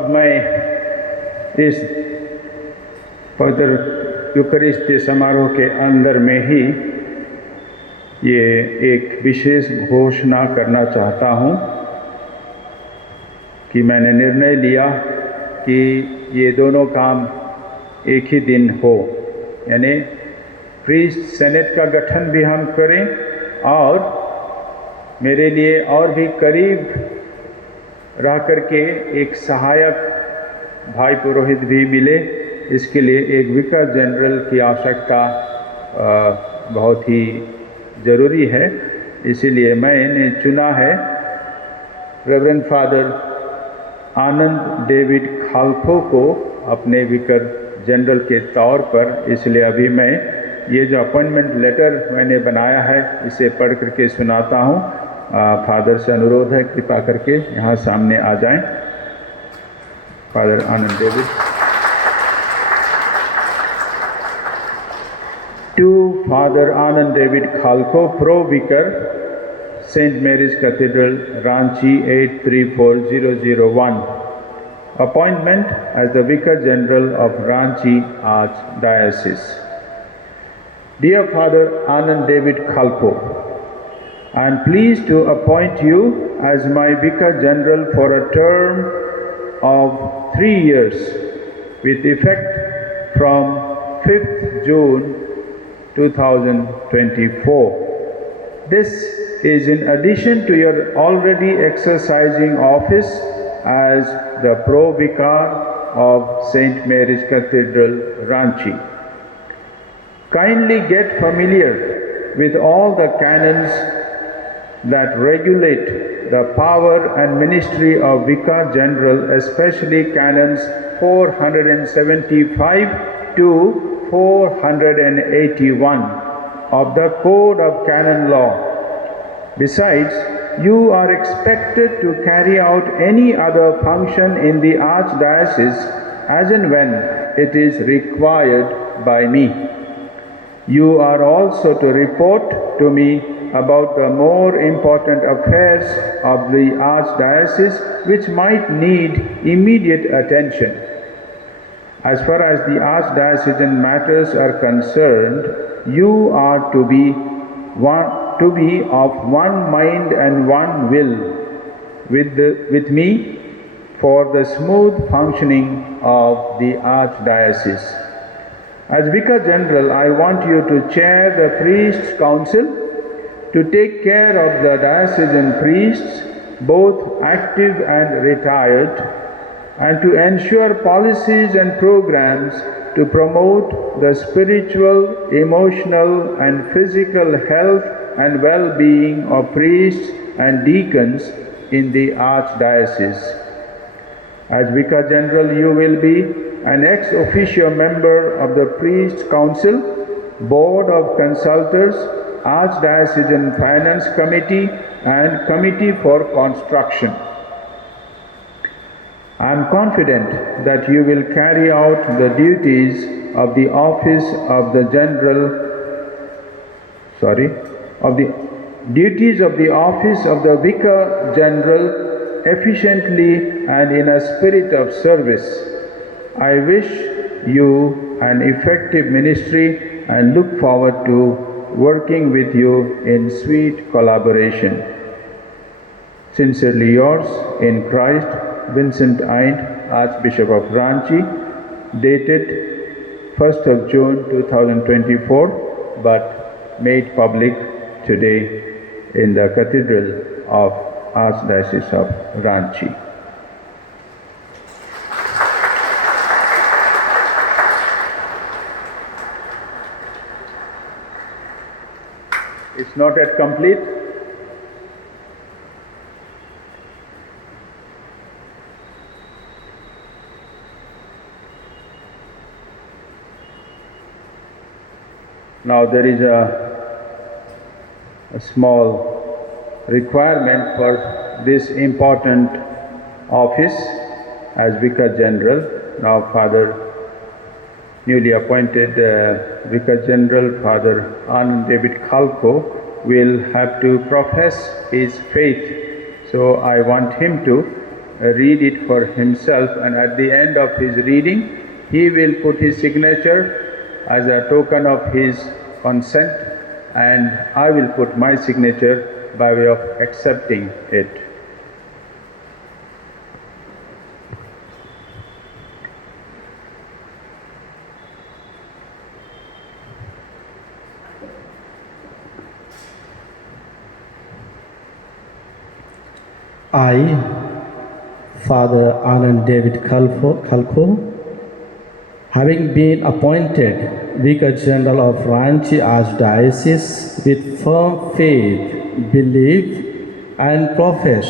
अब मैं इस पवित्र यूकरिस्ती समारोह के अंदर में ही ये एक विशेष घोषणा करना चाहता हूँ कि मैंने निर्णय लिया कि ये दोनों काम एक ही दिन हो, यानी प्रीस्ट सेनेट का गठन भी हम करें और मेरे लिए और भी करीब रह करके एक सहायक भाई पुरोहित भी मिले। इसके लिए एक विकार जनरल की आवश्यकता बहुत ही ज़रूरी है। इसीलिए मैंने चुना है रेवरेंड फादर आनंद डेविड खालखो को अपने विकार जनरल के तौर पर। इसलिए अभी मैं ये जो अपॉइंटमेंट लेटर मैंने बनाया है इसे पढ़ करके सुनाता हूँ। फादर से अनुरोध है कृपा करके यहाँ सामने आ जाएं। फादर आनंद David. To Father Anand David Khalko, Pro-Vicar, St. Mary's Cathedral, Ranchi 834001. Appointment as the Vicar General of Ranchi Archdiocese. Dear Father Anand David Khalko, I am pleased to appoint you as my Vicar General for a term of 3 years with effect from 5th June 2024. This is in addition to your already exercising office as the Pro-Vicar of St. Mary's Cathedral, Ranchi. Kindly get familiar with all the canons that regulate the power and ministry of Vicar General, especially canons 475 to 481 of the Code of Canon Law. Besides, you are expected to carry out any other function in the Archdiocese as and when it is required by me. You are also to report to me about the more important affairs of the Archdiocese which might need immediate attention. As far as the archdiocesan matters are concerned, you are to be of one mind and one will with me for the smooth functioning of the Archdiocese. As Vicar General, I want you to chair the Priests' Council, to take care of the diocesan priests, both active and retired, and to ensure policies and programs to promote the spiritual, emotional, and physical health and well-being of priests and deacons in the Archdiocese. As Vicar General, you will be an ex officio member of the Priests' Council, Board of Consultors, Archdiocesan Finance Committee, and Committee for Construction. I am confident that you will carry out the duties of the office of the office of the Vicar General efficiently and in a spirit of service. I wish you an effective ministry and look forward to working with you in sweet collaboration. Sincerely yours in Christ, Vincent Eind, Archbishop of Ranchi, dated 1st of June 2024, but made public today in the Cathedral of Archdiocese of Ranchi. It's not yet complete. Now there is a small requirement for this important office as Vicar General. Now Father newly appointed Vicar General, Father Anand David Khalko, will have to profess his faith. So I want him to read it for himself, and at the end of his reading, he will put his signature as a token of his consent, and I will put my signature by way of accepting it. I, Father Anand David Khalkho, having been appointed Vicar General of Ranchi Archdiocese, with firm faith, believe and profess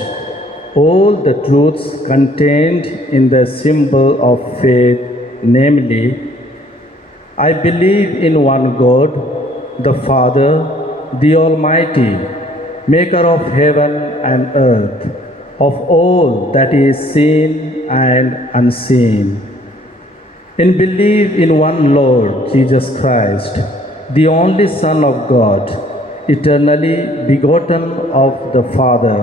all the truths contained in the symbol of faith, namely, I believe in one God, the Father, the Almighty, maker of heaven and earth, of all that is seen and unseen. And believe in one Lord Jesus Christ, the only Son of God, eternally begotten of the Father,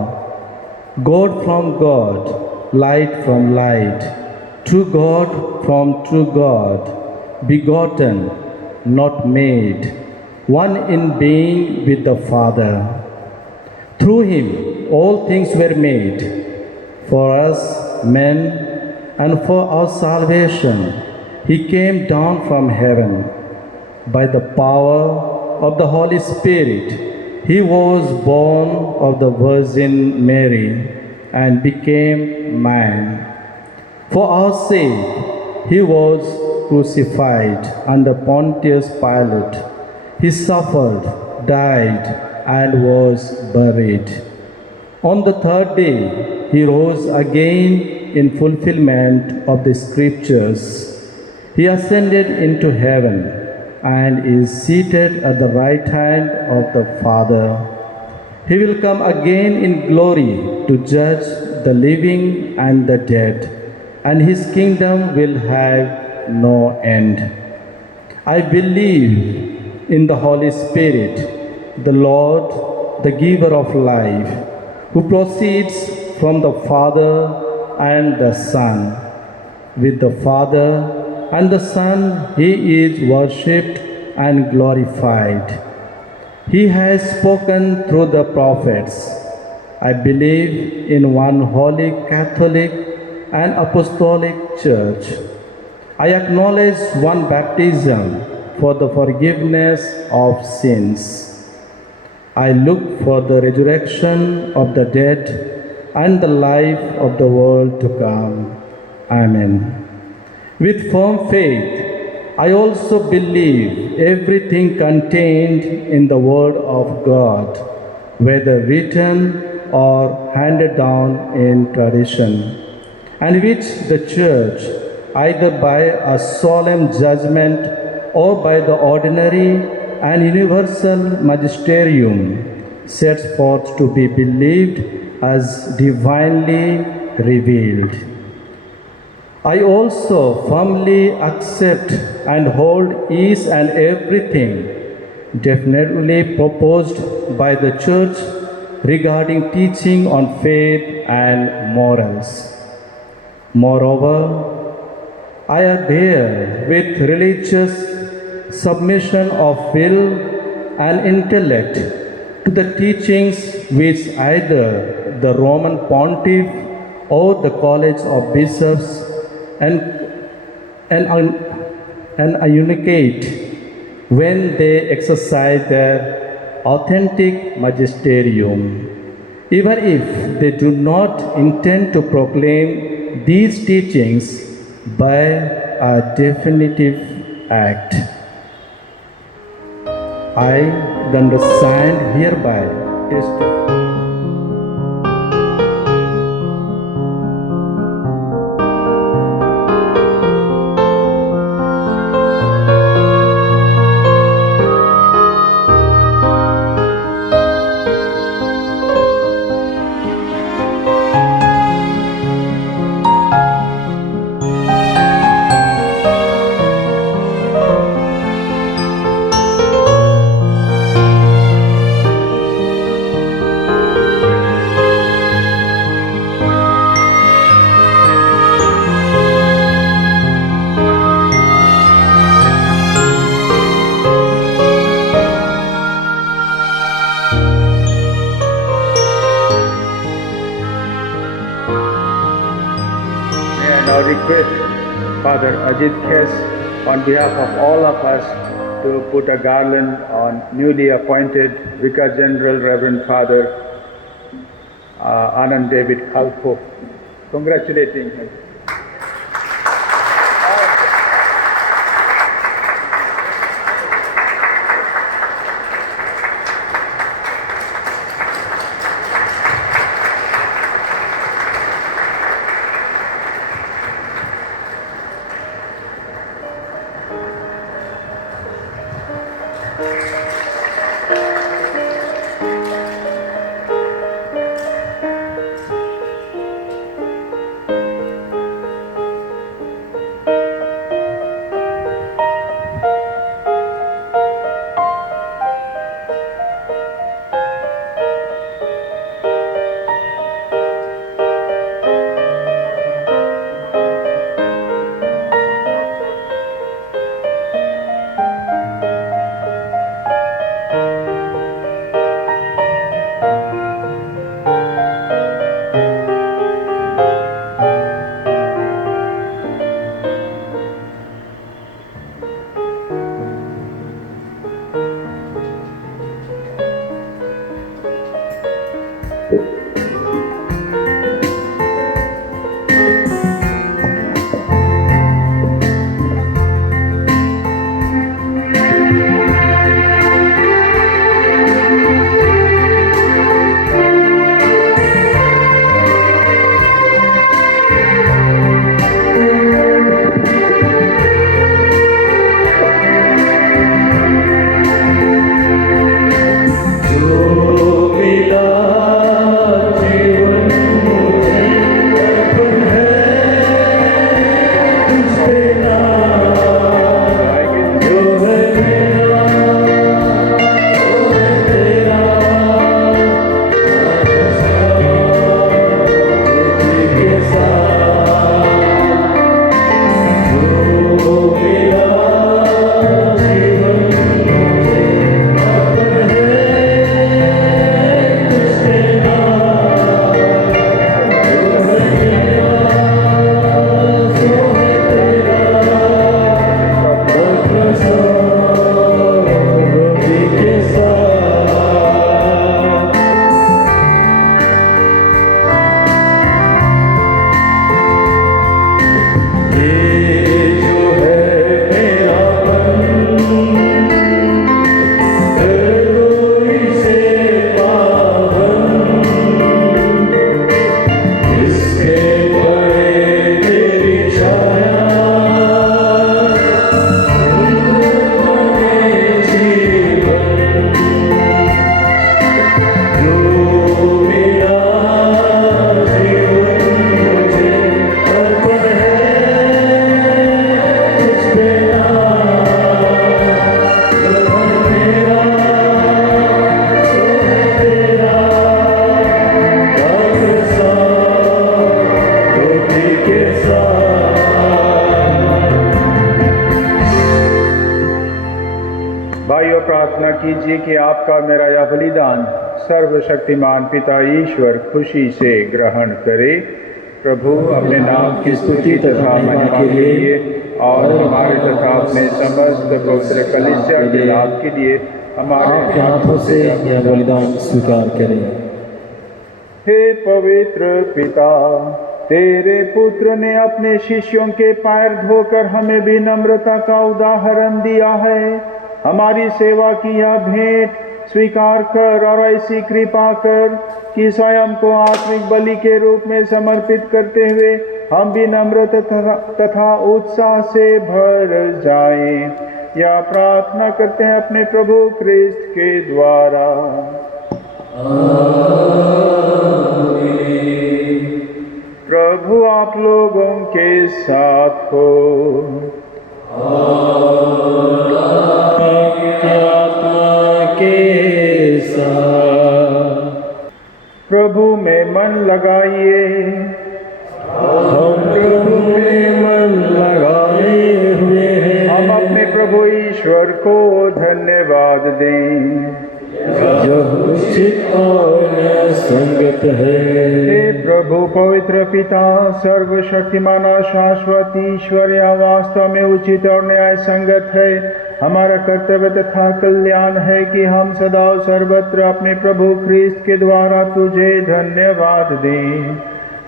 God from God, light from light, true God from true God, begotten, not made, one in being with the Father. Through him all things were made, for us men and for our salvation. He came down from heaven. By the power of the Holy Spirit, he was born of the Virgin Mary and became man. For our sake, he was crucified under Pontius Pilate. He suffered, died, and was buried. On the third day, he rose again in fulfillment of the scriptures. He ascended into heaven and is seated at the right hand of the Father. He will come again in glory to judge the living and the dead, and his kingdom will have no end. I believe in the Holy Spirit, the Lord, the giver of life, who proceeds from the Father and the Son. With the Father and the Son he is worshipped and glorified. He has spoken through the prophets. I believe in one holy Catholic and Apostolic Church. I acknowledge one baptism for the forgiveness of sins. I look for the resurrection of the dead and the life of the world to come. Amen. With firm faith, I also believe everything contained in the Word of God, whether written or handed down in tradition, and which the Church, either by a solemn judgment or by the ordinary and universal magisterium, sets forth to be believed as divinely revealed. I also firmly accept and hold each and everything definitely proposed by the Church regarding teaching on faith and morals. Moreover, I adhere with religious submission of will and intellect to the teachings which either the Roman Pontiff or the College of Bishops communicate when they exercise their authentic magisterium, even if they do not intend to proclaim these teachings by a definitive act. I understand hereby testify. now request Father Ajit Khes on behalf of all of us to put a garland on newly appointed Vicar General Reverend Father Anand David Khalkho, congratulating him. प्रार्थना कीजिए कि आपका मेरा यह बलिदान सर्वशक्तिमान पिता ईश्वर खुशी से ग्रहण करे। प्रभु अपने नाम की स्तुति तथा महिमा के लिए और हमारे तथा अपने समस्त पवित्र कलीसिया के लाभ के लिए हमारे हाथों से यह बलिदान स्वीकार करें। हे पवित्र पिता, तेरे पुत्र ने अपने शिष्यों के पैर धोकर हमें भी नम्रता का उदाहरण दिया है। हमारी सेवा की यह भेंट स्वीकार कर और ऐसी कृपा कर कि स्वयं को आत्मिक बलि के रूप में समर्पित करते हुए हम भी नम्र तथा उत्साह से भर जाएं। यह प्रार्थना करते हैं अपने प्रभु क्रिस्त के द्वारा। प्रभु आप लोगों के साथ हो। प्रभु में मन लगाइए। हम प्रभु में मन लगाए हुए हैं। हम अपने प्रभु ईश्वर को धन्यवाद दें। जो उचित और संगत है। हे प्रभु पवित्र पिता सर्वशक्तिमान और शाश्वत ईश्वर, यह वास्तव में उचित और न्याय संगत है। हमारा कर्तव्य तथा कल्याण है कि हम सदा और सर्वत्र अपने प्रभु ख्रीस्त के द्वारा तुझे धन्यवाद दें।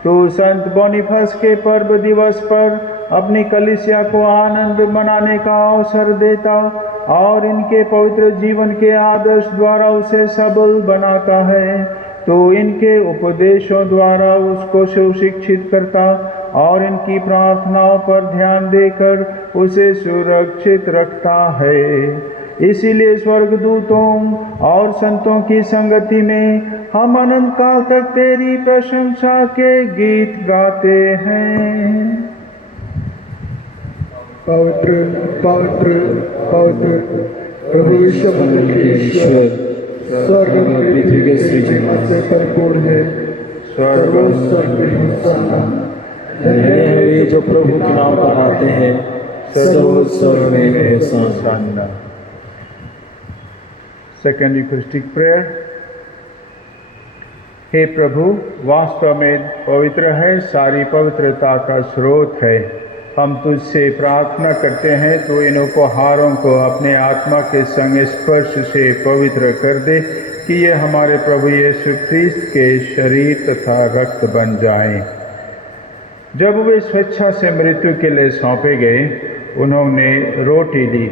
तू संत बोनीफस के पर्व दिवस पर अपनी कलीसिया को आनंद मनाने का अवसर देता और इनके पवित्र जीवन के आदर्श द्वारा उसे सबल बनाता है। तो इनके उपदेशों द्वारा उसको सुशिक्षित करता और इनकी प्रार्थनाओं पर ध्यान देकर उसे सुरक्षित रखता है। इसीलिए स्वर्गदूतों और संतों की संगति में हम अनंत काल तक तेरी प्रशंसा के गीत गाते हैं। पवित्र पवित्र पवित्र प्रभु ईश्वर के ईश्वर, स्वर्ग और पृथ्वी के सृजनहार से परिपूर्ण है। स्वर्ग में होशाना। धन्य है वे जो प्रभु के नाम पर आते हैं। स्वर्ग में होशाना। सेकेंड यूकरिस्टिक प्रेयर। हे प्रभु, वास्तव में पवित्र है, सारी पवित्रता का स्रोत है। हम तुझसे प्रार्थना करते हैं तो इन उपहारों को अपने आत्मा के संग स्पर्श से पवित्र कर दे कि ये हमारे प्रभु यीशु ख्रीस्त के शरीर तथा रक्त बन जाएं। जब वे स्वेच्छा से मृत्यु के लिए सौंपे गए, उन्होंने रोटी ली,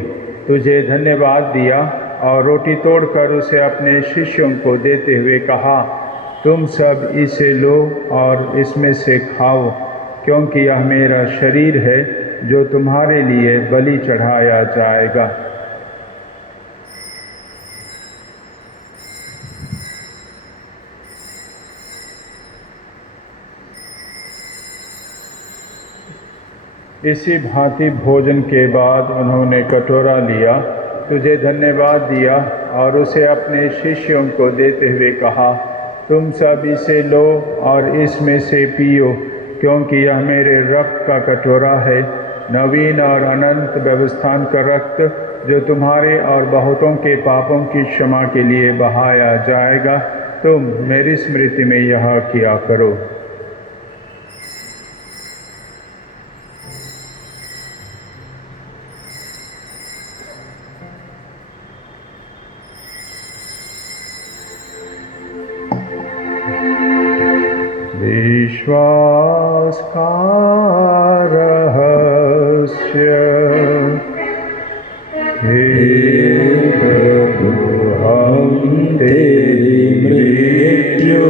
तुझे धन्यवाद दिया और रोटी तोड़कर उसे अपने शिष्यों को देते हुए कहा, तुम सब इसे लो और इसमें से खाओ, क्योंकि यह मेरा शरीर है जो तुम्हारे लिए बलि चढ़ाया जाएगा। इसी भांति भोजन के बाद उन्होंने कटोरा लिया, तुझे धन्यवाद दिया और उसे अपने शिष्यों को देते हुए कहा, तुम सब इसे लो और इसमें से पियो, क्योंकि यह मेरे रक्त का कटोरा है, नवीन और अनंत व्यवस्थान का रक्त, जो तुम्हारे और बहुतों के पापों की क्षमा के लिए बहाया जाएगा। तुम मेरी स्मृति में यह किया करो। विश्वास का रहस्य। हे प्रभु, हम तेरी मृत्यु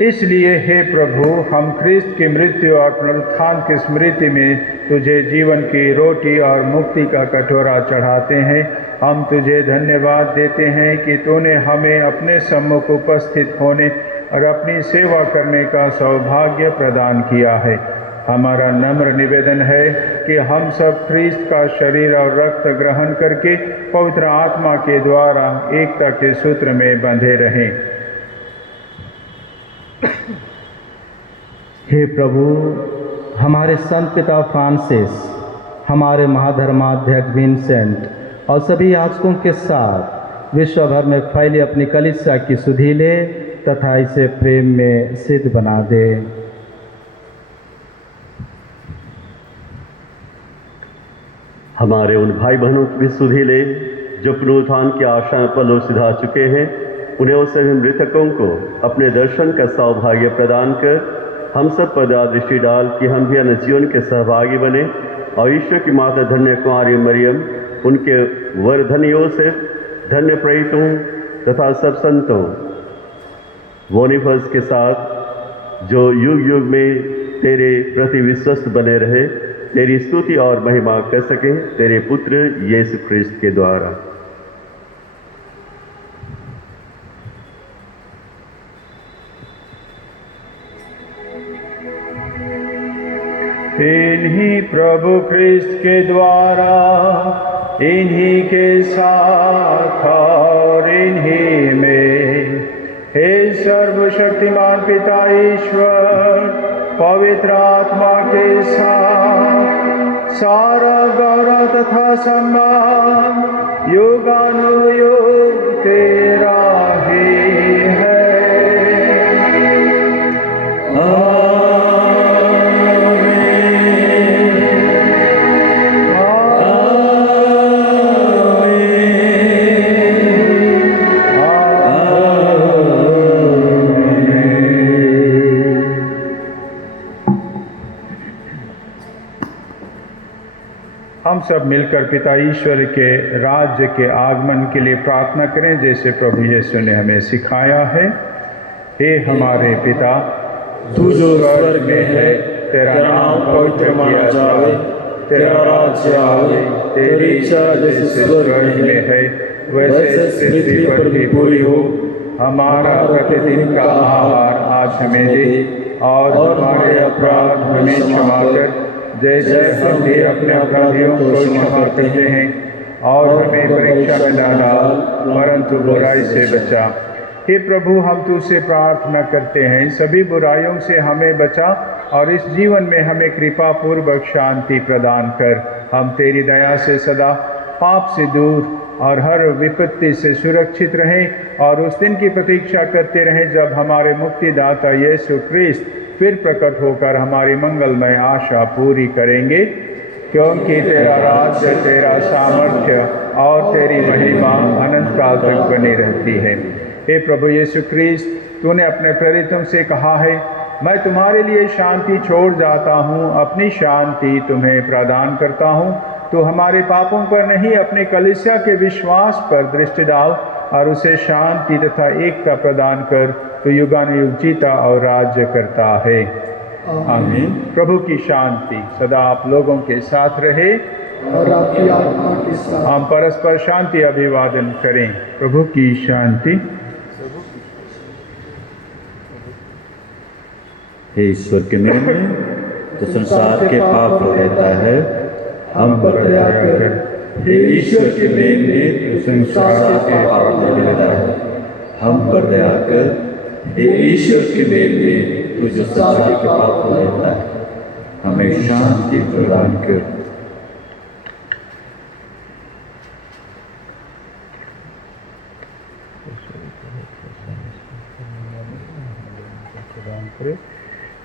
इसलिए हे प्रभु, हम ख्रीस्त की मृत्यु और पुनरुत्थान की स्मृति में तुझे जीवन की रोटी और मुक्ति का कटोरा चढ़ाते हैं। हम तुझे धन्यवाद देते हैं कि तूने हमें अपने सम्मुख उपस्थित होने और अपनी सेवा करने का सौभाग्य प्रदान किया है। हमारा नम्र निवेदन है कि हम सब ख्रीस्त का शरीर और रक्त ग्रहण करके पवित्र आत्मा के द्वारा एकता के सूत्र में बंधे रहें। हे प्रभु, हमारे संत पिता फ्रांसिस, हमारे महाधर्माध्यक्ष विंसेंट और सभी याजकों के साथ विश्व भर में फैली अपनी कलीसिया की सुधि ले तथा इसे प्रेम में सिद्ध बना दे। हमारे उन भाई बहनों की भी सुधि ले जो पुनरुत्थान की आशा पर लोग सिधा चुके हैं। उन्हें उस सभी मृतकों को अपने दर्शन का सौभाग्य प्रदान कर हम सब पर दृष्टि डाल कि हम भी अन्य जीवन के सहभागी बने और ईश्वर की माता धन्य कुमारी मरियम, उनके वर धन्य योसेफ, धन्य प्रेरितों तथा सब संतों बोनीफस के साथ जो युग युग में तेरे प्रति विश्वस्त बने रहे, तेरी स्तुति और महिमा कर सके तेरे पुत्र यीशु ख्रीस्त के द्वारा। इन्हीं प्रभु ख्रीस्त के द्वारा इन्हीं के साथ और इन्हीं में हे सर्वशक्तिमान पिता ईश्वर पवित्र आत्मा के साथ सारा गौरव तथा सम्मान युगानुयुग तेरा ही है। हम सब मिलकर पिता ईश्वर के राज्य के आगमन के लिए प्रार्थना करें जैसे प्रभु यीशु ने हमें सिखाया है। हे हमारे पिता, तू जो स्वर्ग में है, तेरा नाम पवित्र माना जावे, तेरा राज्य आवे, तेरी इच्छा जैसे स्वर्ग में है वैसे पृथ्वी पर भी पूरी हो। हमारा प्रतिदिन का आहार आज हमें दे और हमारे अपराध हमें क्षमा कर जैसे हम भी अपने अपराधियों को क्षमा करते हैं और हमें परीक्षा में न डाल परंतु बुराई से बचा। हे प्रभु, हम तुझसे प्रार्थना करते हैं सभी बुराइयों से हमें बचा और इस जीवन में हमें कृपा पूर्वक शांति प्रदान कर हम तेरी दया से सदा पाप से दूर और हर विपत्ति से सुरक्षित रहें और उस दिन की प्रतीक्षा करते रहें जब हमारे मुक्तिदाता यीशु ख्रिस्त फिर प्रकट होकर हमारी मंगलमय आशा पूरी करेंगे, क्योंकि तेरा राज्य, तेरा सामर्थ्य और तेरी महिमा अनंत काल तक बनी रहती है। हे प्रभु यीशु ख्रिस्त, तूने अपने प्रेरितों से कहा है, मैं तुम्हारे लिए शांति छोड़ जाता हूँ, अपनी शांति तुम्हें प्रदान करता हूँ। तो हमारे पापों पर नहीं अपने कलीसिया के विश्वास पर दृष्टि डाल और उसे शांति तथा एकता प्रदान कर। तो युगानुयुग जीता और राज्य करता है। आमीन। प्रभु की शांति सदा आप लोगों के साथ रहे और आपकी आत्मा के साथ। हम परस्पर शांति अभिवादन करें। प्रभु की शांति। हे ईश्वर के मेल में तो संसार के पाप हो रहता है, हम पर दया कर। हे ईश्वर के मेल में तो संसार के पाप हो रहता है, हम पर दया कर। हे ईश्वर के मेल में तो जो संसार के पाप हो रहता है, हमें शांति प्रदान कर।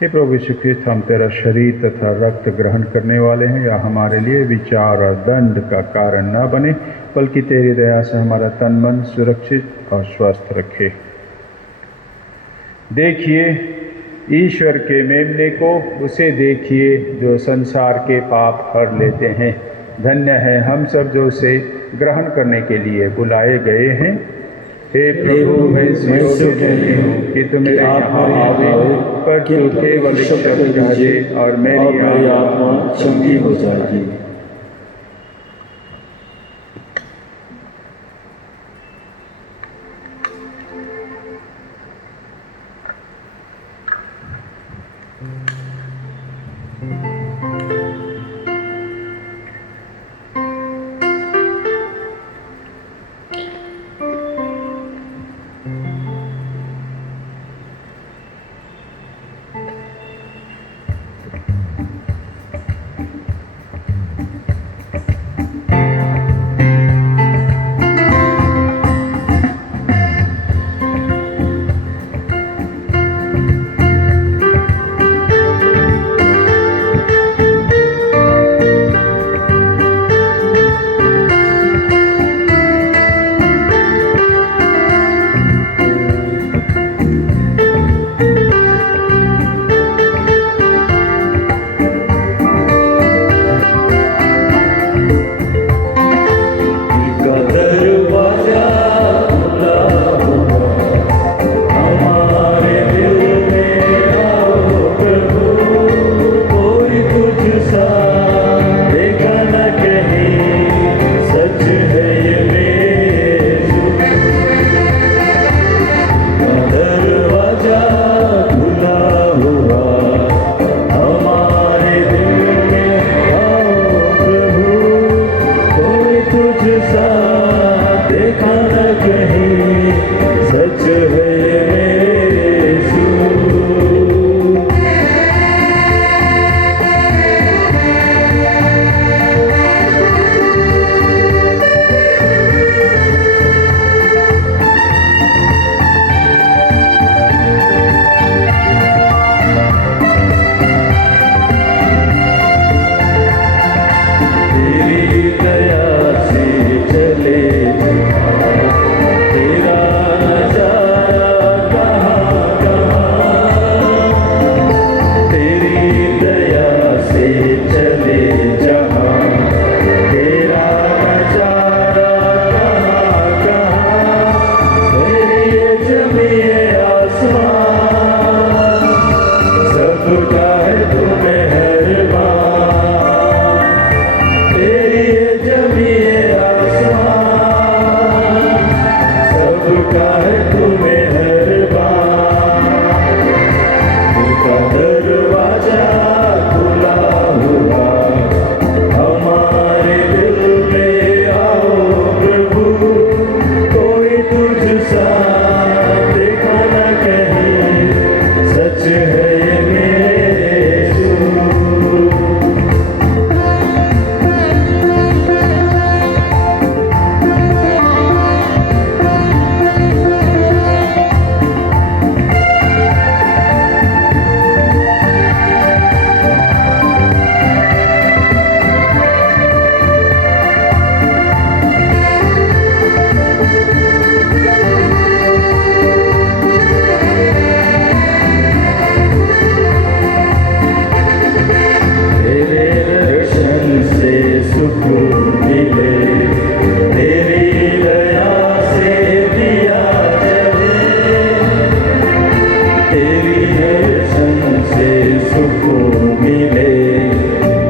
हे प्रभु यीशु ख्रिस्त, हम तेरा शरीर तथा रक्त ग्रहण करने वाले हैं, या हमारे लिए विचार और दंड का कारण न बने, बल्कि तेरी दया से हमारा तन मन सुरक्षित और स्वस्थ रखे। देखिए ईश्वर के मेमने को, उसे देखिए जो संसार के पाप हर लेते हैं। धन्य है हम सब जो उसे ग्रहण करने के लिए बुलाए गए हैं। हे प्रभु, मैं इसलिए कहती हूँ कि तुम मेरे यहाँ आवे, पर तू केवल एक शब्द कहे और मेरी आत्मा चंगी हो जाएगी। तेरी दया से चले तेरा नजारा कहाँ कहाँ तेरी दया से चले जहाँ तेरा नजारा कहाँ कहाँ तेरी जमीए आसमान सबका है तू मेहरबान तेरी जमीए आसमान सबका है तू मेहरबान तेरा दरवाजा खुला हुआ हमारे दिल में आओ प्रभु कोई तुझसा देखा न कहीं सच है ये मेरे यीशु तेरे दर्शन से सुकून मिले तेरी दया से दिया जले तेरी दर्शन से सुकून मिले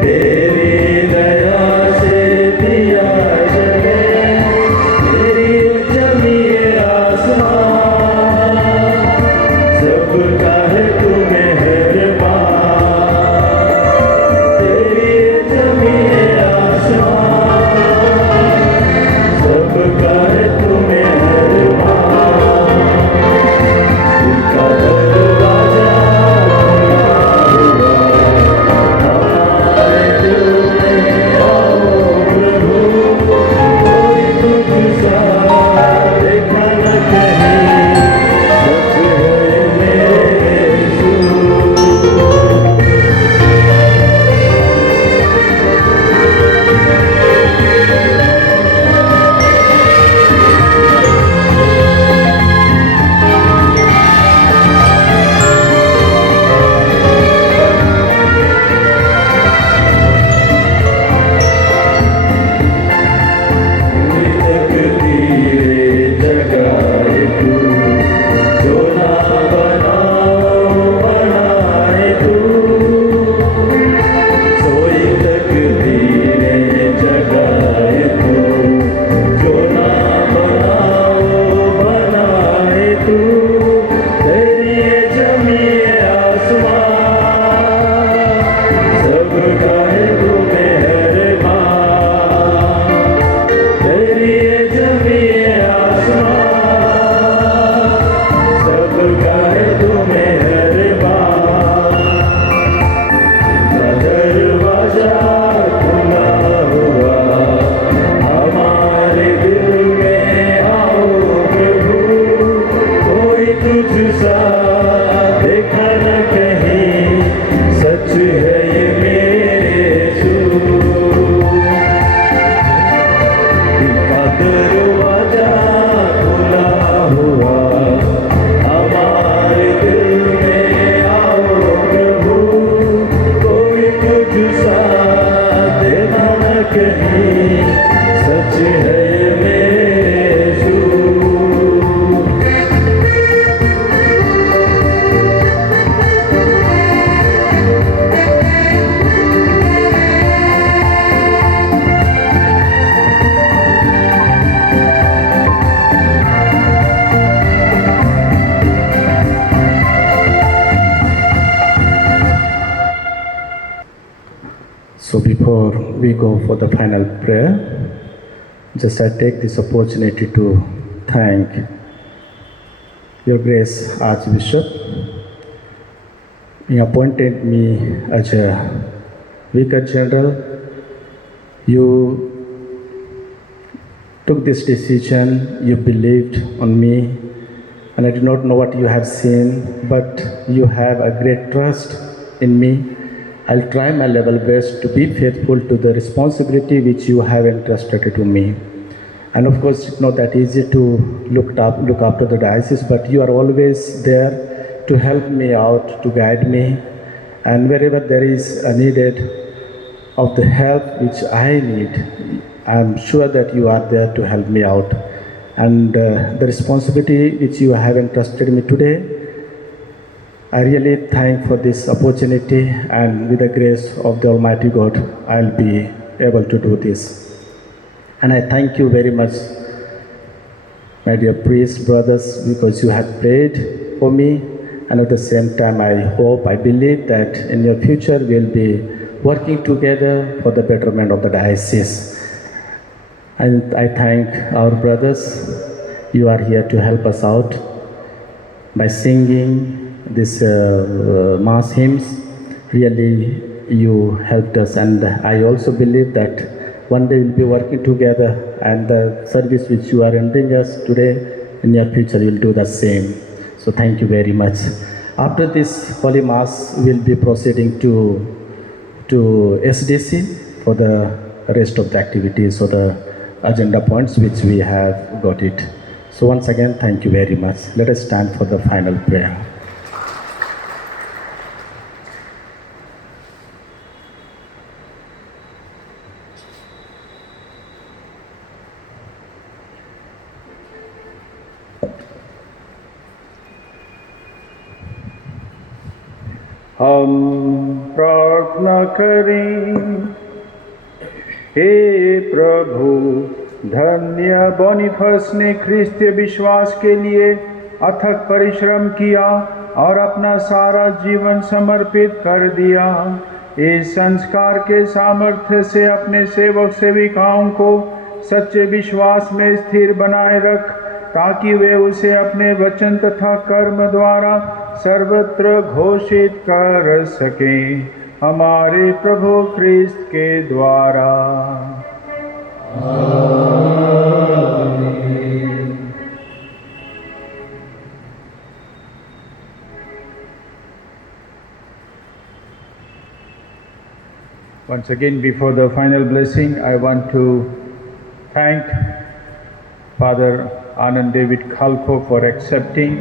तेरी दया से दिया जले तेरी जमीए आसमान सबका है तू मेहरबान तेरी जमीए आसमान सबका है तू मेहरबान उनका दरवाजा खुला हुआ हमारे दिल में आओ प्रभु कोई तुझसा देखा न कहीं सच है मेरे यीशु जगाए तू जो ना बनाए तू सोई तकदीरें जगाए तू जो ना बनाए तू तेरी जमीए आसमान सबका है तू मेहरबान तेरी जमीए आसमान सबका है तू मेहरबान तेरा दरवाजा खुला हुआ हमारे दिल में आओ प्रभु कोई तुझसा देखा न कहीं सच है ये मेरे यीशु इनका दरवाजा खुला हुआ हमारे दिल में आओ प्रभु कोई तुझसा देखा न कहीं सच है ये मेरे यीशु So before we go for the final prayer, just I take this opportunity to thank Your Grace Archbishop. You appointed me as a Vicar General. You took this decision, you believed on me, and I do not know what you have seen, but you have a great trust in me, I'll try my level best to be faithful to the responsibility which you have entrusted to me. And of course, it's not that easy to look after the diocese, but you are always there to help me out, to guide me. And wherever there is a needed of the help which I need, I'm sure that you are there to help me out. And the responsibility which you have entrusted me today, I really thank for this opportunity, and with the grace of the Almighty God, I'll be able to do this. And I thank you very much, my dear priests, brothers, because you have prayed for me. And at the same time, I believe that in your future we'll be working together for the betterment of the diocese. And I thank our brothers. You are here to help us out by singing this mass hymns. Really, you helped us, and I also believe that one day we'll be working together, and the service which you are rendering us today, in your future you'll do the same. So thank you very much. After this Holy Mass, we'll be proceeding to SDC for the rest of the activities or the agenda points which we have got it. So once again, thank you very much. Let us stand for the final prayer. हम प्रार्थना करें। हे प्रभु, धन्य बोनीफस ने ख्रिस्तीय विश्वास के लिए अथक परिश्रम किया और अपना सारा जीवन समर्पित कर दिया। इस संस्कार के सामर्थ्य से अपने सेवक सेविकाओं को सच्चे विश्वास में स्थिर बनाए रख, ताकि वे उसे अपने वचन तथा कर्म द्वारा सर्वत्र घोषित कर सकें, हमारे प्रभु ख्रिस्त के द्वारा। Once again, before the final blessing, I want to thank Father Anand David Khalkho for accepting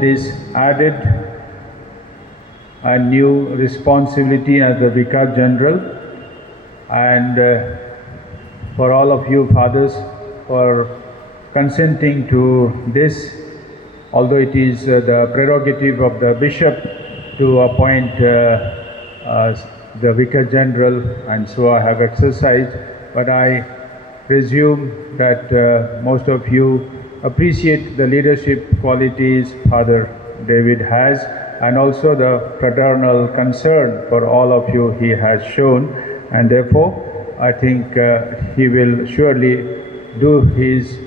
this added and new responsibility as the Vicar General, and for all of you fathers for consenting to this, although it is the prerogative of the bishop to appoint the Vicar General, and so I have exercised, but I presume that most of you appreciate the leadership qualities Father David has, and also the fraternal concern for all of you he has shown, and therefore I think he will surely do his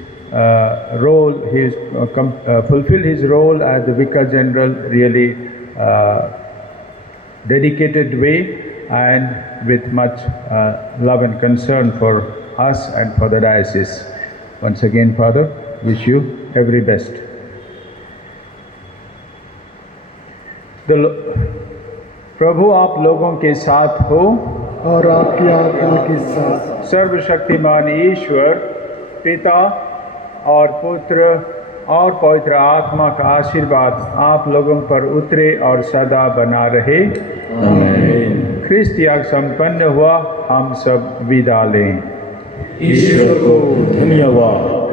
role, fulfill his role as the Vicar General really dedicated way and with much love and concern for us and for the diocese. Once again, Father, wish you every best. प्रभु आप लोगों के साथ हो और आपकी आत्मा के साथ। सर्वशक्तिमान ईश्वर पिता और पुत्र और पवित्र आत्मा का आशीर्वाद आप लोगों पर उतरे और सदा बना रहे। आमीन। ख्रिस्त याग संपन्न हुआ, हम सब विदा लें। ईश्वर को धन्यवाद।